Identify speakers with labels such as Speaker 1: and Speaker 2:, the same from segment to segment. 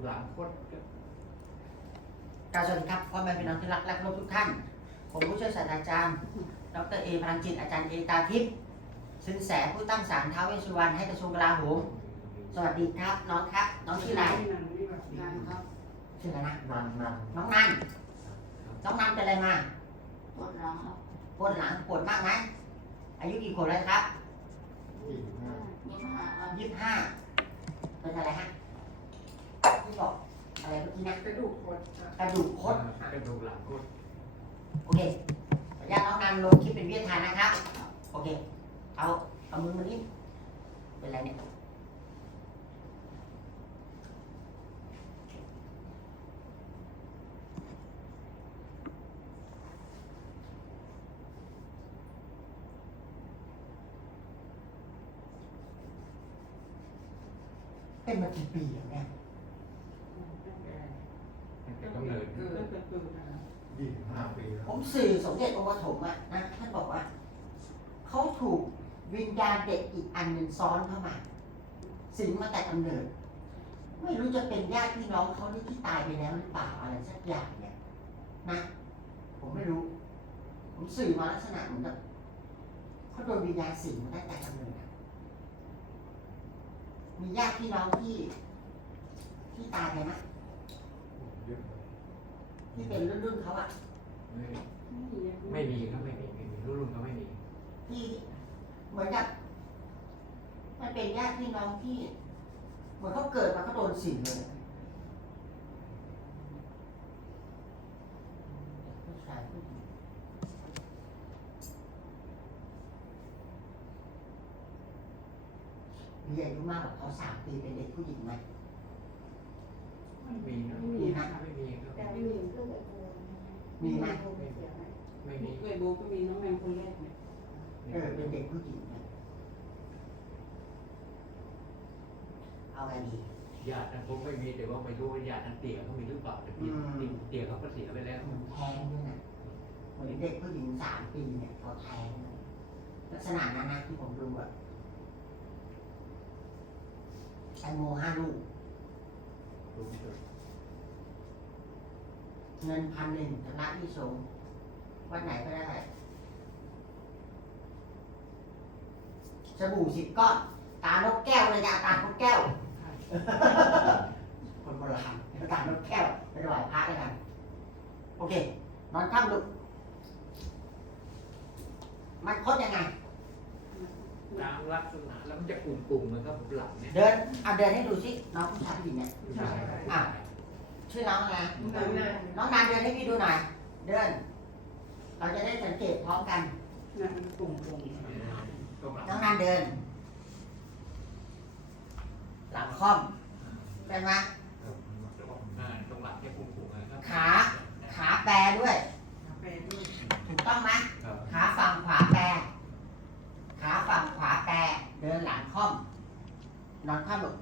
Speaker 1: กหลังคดก็
Speaker 2: กราสวัสดีครับพ่อแม่พี่น้องที่รักและเคารพทุกท่าน ผมผู้ช่วยศาสตราจารย์ ดรเอพลังจิต อาจารย์เอตาทิพย์สินแสผู้ตั้งศาลท้าวเวสสุวรรณให้กระทรวงกลาโหม สวัสดีครับ น้องครับ น้องชื่ออะไร
Speaker 3: งานครับ
Speaker 2: ชื่ออะไรนะ
Speaker 1: นันนัน
Speaker 2: น้องนันน้องนันเป็นอะไรมา
Speaker 3: ปวดหลังครับ
Speaker 2: ปวดหลังปวดมากไหมอายุกี่ขวบแล้วครับ
Speaker 1: ยี่สิบห้า
Speaker 3: ยี่สิบห้าครับ
Speaker 2: ยี่สิบห้าเป็นอะไรฮะ ที่บอกอะไรเมื่อกี้นะ
Speaker 3: กระดูกคดครับ
Speaker 2: กระดูกคด
Speaker 1: กระดูกหลังคด
Speaker 2: โอเคขออนุญาตน้องนันลงคลิปเป็นวิทยาทานนะครับโอเคเอาเอามือมานี่เป็นไรเนี่ยเป็นมากี่ปีแล้วเนี่ย
Speaker 1: ตั้งแต่กำเนิด
Speaker 3: เกิดเกิดเกิดนะครับ
Speaker 1: ยี่สิบห้าปีแล้ว
Speaker 2: ผมสื่อสมเด็จองค์ปฐมอะนะท่านบอกว่า เขาถูกวิญญาณเด็กอีกอันหนึ่งซ้อนเข้ามา สิงมาแต่กำเนิด ไม่รู้จะเป็นญาติพี่น้องเขาที่ที่ตายไปแล้วหรือเปล่าอะไรสักอย่างเนี่ยนะผมไม่รู้ ผมสื่อมาลักษณะเหมือนกับเขาโดนวิญญาณสิงมาตั้งแต่กำเนิดอะมีญาติพี่น้องที่ ที่ตายไปไหม
Speaker 1: เยอะเลย
Speaker 2: ที่เป็นรุ่นๆเขาอะ
Speaker 1: ไม่ไม่มีครับไม่มีไม่มีรุ่นรุ่นก็ไม่มี
Speaker 2: ที่เหมือนกับมันเป็นญาติพี่น้องที่เหมือนเขาเกิดมาเขาโดนสิงเลยผู้ชายผู้หญิงมีอายุมากกว่าเขาสามปีเป็นเด็กผู้หญิงไหม
Speaker 1: ไม่มีนะ
Speaker 2: ไม่มีนะ
Speaker 1: ไม่มีครับ
Speaker 3: แต่ไม่มีเพื่อนเลยกู
Speaker 2: มีไหม
Speaker 1: ไม่มี
Speaker 3: เคยโบก็มีน้องแมงคนแรกเนี่ย
Speaker 2: เออเป็นเด็กผู้หญิงนะเอาไงดี
Speaker 1: ญาตินั้นผมไม่มีแต่ว่าไม่รู้ว่าญาตินั้นเตี่ยเขามีหรือเปล่าแต่เตี่ย
Speaker 2: อืม
Speaker 1: เตี่ยเขาก็เสียไปแล้ว
Speaker 2: เหมือนแท้งด้วยนะเหมือนเด็กผู้หญิงสามปีเนี่ยเขาแท้งนะลักษณะนั้นนะที่ผมดูอะแตงโมห้าลูก
Speaker 1: รู้เถอะ
Speaker 2: เงินพันหนึ่งชำระที่สงฆ์วันไหนก็ได้ สบู่สิบก้อน ตานกแก้วเลยจ้ะตานกแก้ว คนโบราณตานกแก้วไปถวายพระด้วยกัน โอเค นอนข้ามลูกมันคดยังไง
Speaker 1: ตาม ลักษณะแล้วมันจะกลุ่มๆเหมือนกับหลังเนี่ย
Speaker 2: เดินเอาเดินให้ดูสิน้องผู้ชายผู้หญิงเนี่ย
Speaker 1: ใช่
Speaker 2: อะชื่อน้องอะไร
Speaker 3: น้องนาน
Speaker 2: น้องนานเดินให้พี่ดูหน่อยเดิน เราจะได้สังเกตพร้อมกัน
Speaker 3: นานกลุ่มกลุ่ม
Speaker 1: ตรงหลัง
Speaker 2: น้องนานเดิน หลังค่อมเป็นไหม
Speaker 1: อ่าตรงหลังจะกลุ่มๆนะครับ
Speaker 2: ขาขาแปรด้วย
Speaker 3: แปรด้วย
Speaker 2: ถูกต้องไหม
Speaker 1: ครับ
Speaker 2: ขาฝั่งขวาแปรขาฝั่งขวา แปรเดินหลังค่อม นอนค่อมลูก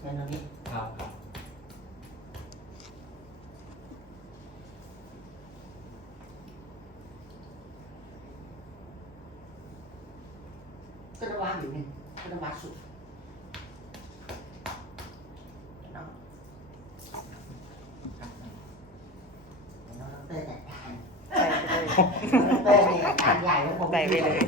Speaker 2: เป็นตรงนี้
Speaker 1: ครับครับ
Speaker 2: ก็ระวางอยู่หนึ่งก็ระวางสุดน้องน้องเต้ยจัดการ เต้ยนี่การใหญ่ผม
Speaker 4: ใส่ไปเลย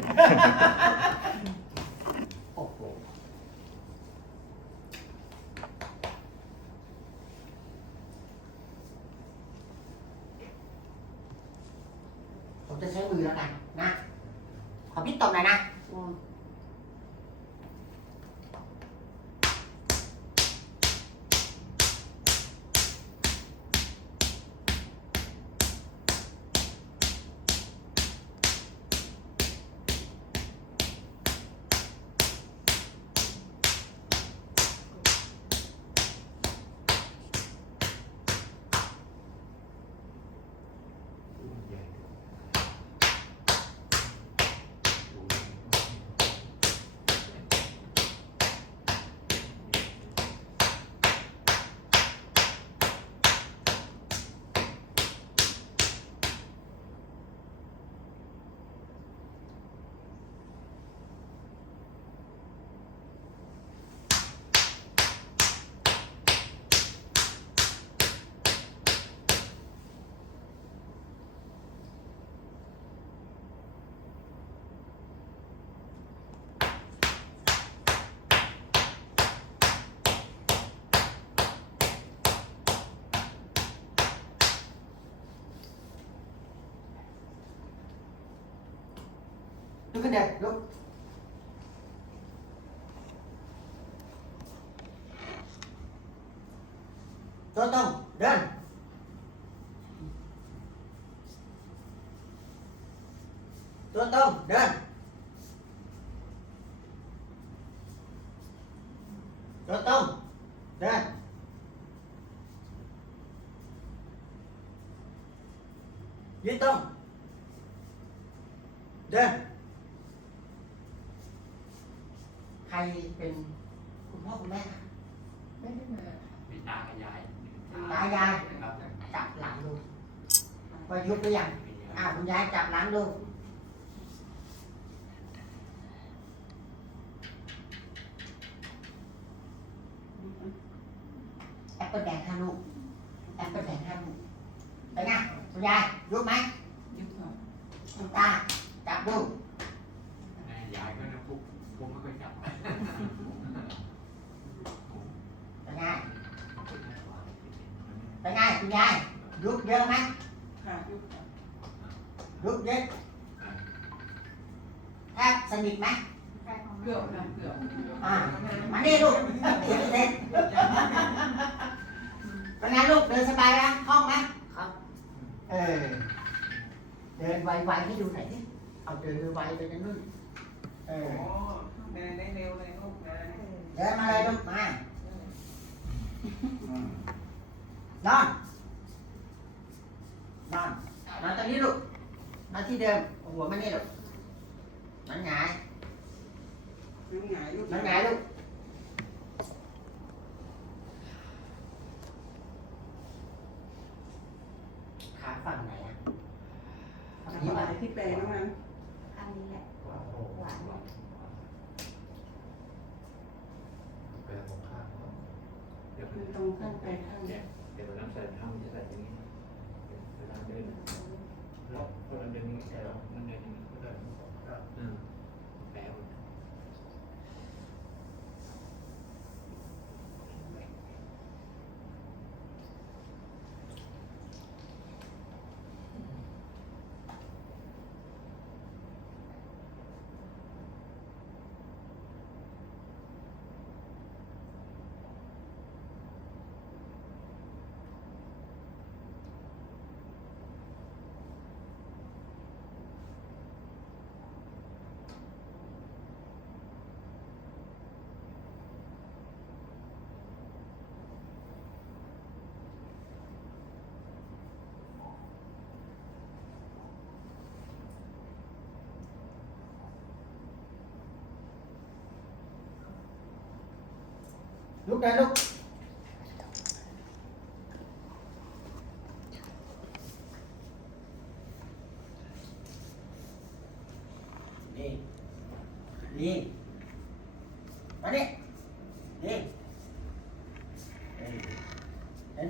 Speaker 2: ลุกขึ้นเดินลุกตัวตรงเดิน ตัวตรงเดิน ตัวตรงเดิน ยืนตรง เดิน ใครเป็นคุณพ่อคุณแม่คะ
Speaker 3: ไม่ได้มา
Speaker 1: มีตากับยาย
Speaker 2: ตายาย
Speaker 1: ครับ
Speaker 2: จับหลังดูว่ายุบห รือยังอ้าวคุณยายจับหลังดูแอปเปิลแดงห้าลูกแอปเปิลแดงห้าลูกเป็นไงคุณยายยุบไหม
Speaker 3: ยุบก่อน
Speaker 2: คุณตาจับดู
Speaker 1: ยายก็นะพวกพวกไม่ค่อยจับ
Speaker 2: เป็นไงเป็นไงคุณยายยุบเยอะไหม
Speaker 3: ค่ะยุบก่อน
Speaker 2: ยุบเยอะแทบสนิทไหม
Speaker 3: เกือบนะเกือบ
Speaker 2: อ่ามานี่ลูกเดี๋ยวเสร็จเป็นไงลูกเดินสบายไหมคล่องไหมครับเออเดินไวๆให้ดูหน่อยดิเอาเดินไวๆไปนั่นนู่นเออ
Speaker 3: โอ้เดินได้เร็วเลยลูกนะ
Speaker 2: เดินมาเลยลูกมาอืมนอนนอนนอนตรงนี้ลูก นอนที่เดิมเอาหัวมานี่ลูกนอนหงาย
Speaker 3: น้ำหงายลูก
Speaker 2: นอนหงายลูกขาฝั่งไหนอะฝั่งนี้
Speaker 3: ที่
Speaker 2: ป่ะ
Speaker 3: ที่แปลน้องนั้น
Speaker 4: อันนี้แหละหวาน
Speaker 1: แปลของข้างเดี๋ยว
Speaker 3: คือตรงข้างไปข้าง
Speaker 1: เนี่ยเดี๋ยวเราใส่ข้างจะใส่อย่างนี้เวลาเดิน เราเวลาเดินนี้แต่เรามันเดินอย่างนี้ก็ได้ ลู
Speaker 2: กเดินลูกนี่นี่มานี่นี่เออเดิน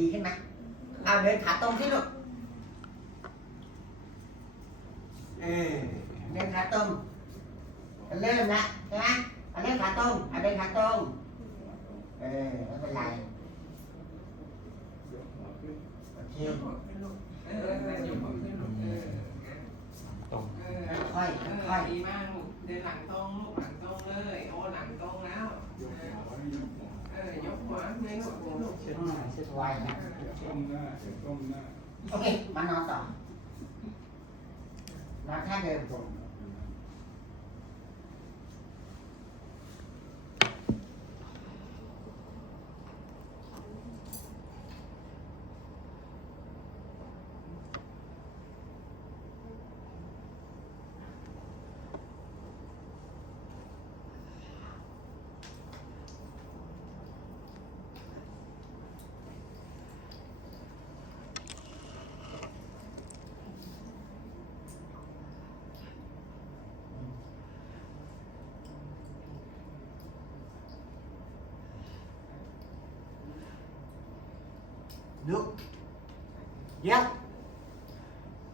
Speaker 2: ดีขึ้นไหมเอาเดินขาตรงที่ลูกเออเดินขาตรงเริ่มละใช่ไหมเอาเริ่มขาตรงเอาเดินขาตรงเออไม่เป็นไรโอเค
Speaker 3: เออเออยกหัวขึ้นลูกเออ
Speaker 1: ตรง
Speaker 3: เออ
Speaker 2: ค่อย
Speaker 3: เอ
Speaker 2: ๆค่
Speaker 3: อ
Speaker 2: อย
Speaker 3: ดีมากลูกเดินหลังตรงลูกหลังตรงเลยโอ้หลังตรงแล้วเออยกหัวไม่ลูกลูก
Speaker 2: ๆอืมไวนะ
Speaker 5: ก้มหน้าเดี๋ยวก้มหน้า
Speaker 2: โอเค มานอนต่อนอนท่าเดิม
Speaker 5: ผม
Speaker 2: ลุกเยอะ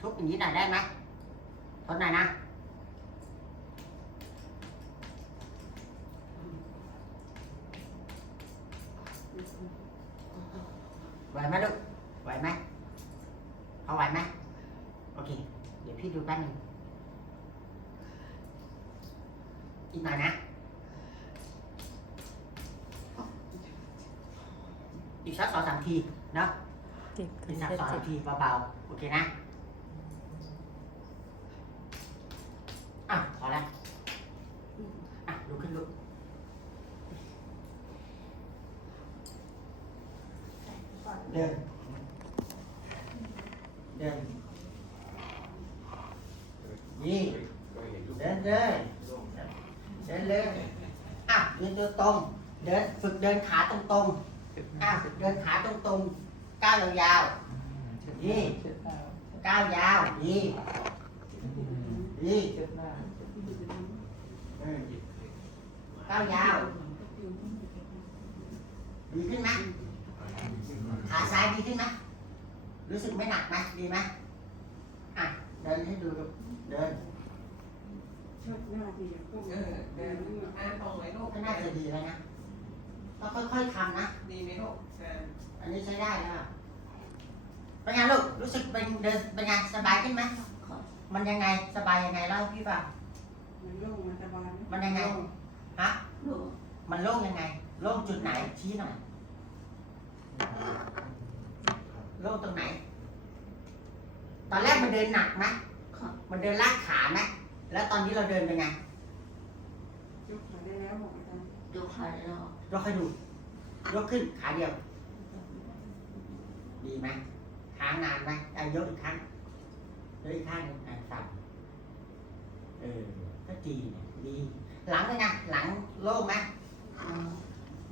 Speaker 2: ทุบอย่างนี้หน่อยได้ไหมทนหน่อยนะ ไหวไหมลูก ไหวไหมเอาไหวไหมโอเค เดี๋ยวพี่ดูแป๊บนึงอีกหน่อยนะ อีกสักสองสามทีเนะ
Speaker 6: เจ็บ
Speaker 2: อีกสักสองสามทีเบาๆ โอเคนะ อะ พอแล้วอะลุกขึ้นลุกเดิน เดินนี่เดินเลยเดินเลยอะเดินตัวตรง เดินฝึกเดินขาตรงตรงๆอะเดินขาตรงตรงๆ ก้าวยาวๆนี่ก้าวยาวนี่นี่เออก้าวยาวดีขึ้นไหมขาซ้ายดีขึ้นไหมรู้สึกไม่หนักไหมดีไหมอะเดินให้ดูลูกเดิน
Speaker 3: เออเดินหน้าตรงไหมลูก
Speaker 2: ก็น่าจะดีแล้วนะ ต้องค่อยๆทำนะ
Speaker 3: ดีไหมลูกอ่า
Speaker 2: อันนี้ใช้ได้แล้วอะเป็นไงลูก รู้สึกเป็นเดินเป็นไงสบายขึ้นไหม มันยังไงสบายยังไงเล่าให้พี่ฟัง มันยังไง ฮะมันโล่งยังไง โล่งจุดไหนชี้หน่อย โล่งตรงไหน ตอนแรกมันเดินหนักไหมมันเดินลากขาไหมแล้วตอนนี้เราเดินเป็นไง
Speaker 4: ยกขาได้แล้ว
Speaker 2: ยก ให้ดูยกขึ้นขาเดียว ดีไหมค้างนานไหมอะยกอีกครั้งยกอีกข้างหนึ่งอะสั่นเออก็ดีเนี่ยดีหลังเป็นไงหลังโล่งไหม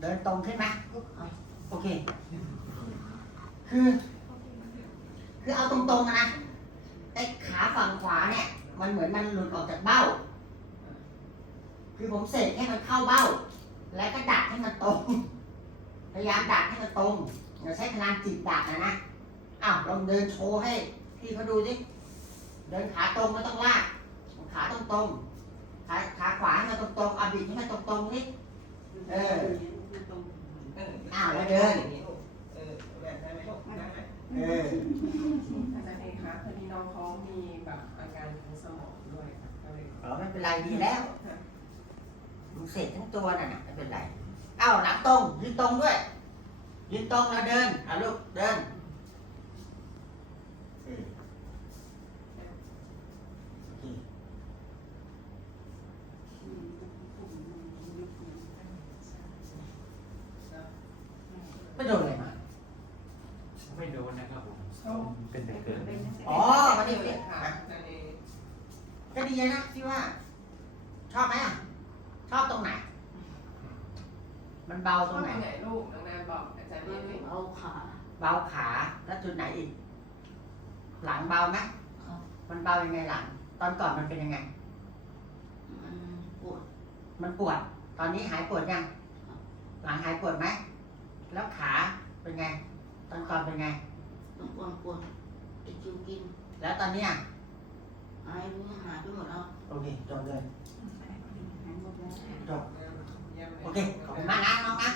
Speaker 2: เดินตรงขึ้นไหมโอเค คือ คือเอาตรงๆนะไอ้ขาฝั่งขวาเนี่ย มันเหมือนมันหลุดออกจากเบ้า คือผมเสกให้มันเข้าเบ้า แล้วก็ดัดให้มันตรง พยายามดัดให้มันตรงอย่าใช้พลังจิตดัดนะนะอ้าวลองเดินโชว์ให้พี่เขาดูสิเดินขาตรงไม่ต้องลากขาตรงตรงๆขาขาขวาให้มันตรงตรงๆเอาบิดให้มันตรงตรงๆนี่
Speaker 3: เออ
Speaker 2: อ้าวแล้วเดิน
Speaker 3: อย่างนี้ลูกเออแบบได้ไหมลูกได้ไหม
Speaker 2: เออ
Speaker 3: อาจารย์เอกคะพอดีน้องเขามีแบบอาการทางสมองด้วยค่ะก็เลย
Speaker 2: เออไม่เป็นไรดีแล้ว มึงเสร็จทั้งตัวน่ะนะไม่เป็นไรอ้าวหลังตรงยืนตรงด้วย ยืนตรงแล้วเดินเอาลูกเดินเออโอเคไม่โดนเลยมา
Speaker 1: ไม่โดนนะครับผม
Speaker 3: ส้ม
Speaker 1: เป็นแต่เกิด
Speaker 2: อ๋อมาดิ
Speaker 3: เล
Speaker 2: ดิ
Speaker 3: ยค่ะอาจารย์เอก
Speaker 2: ก็ดีนะพี่ว่า ชอบไหมอะ ชอบตรงไหน มันเบา
Speaker 3: ช
Speaker 2: ต
Speaker 3: อ
Speaker 2: ร
Speaker 3: บ
Speaker 2: งไหน
Speaker 3: ตรงไหนลูกน้องนานบอกอาจารย์เอกไหม
Speaker 2: เบาขาแล้ว จุดไหนอีก หลังเบาไหมมันเบายังไงหลัง ตอนก่อนมันเป็นยังไงมันปวด ตอนนี้หายปวดยัง หลังหายปวดไหม แล้วขาเป็นไง ตอนก่อนเป็นไงแล้วตอนเนี้ยโอเคจบเลยจบ
Speaker 3: เยี่ยมเลย
Speaker 2: โอเค ขอบคุณมากนะน้องนะ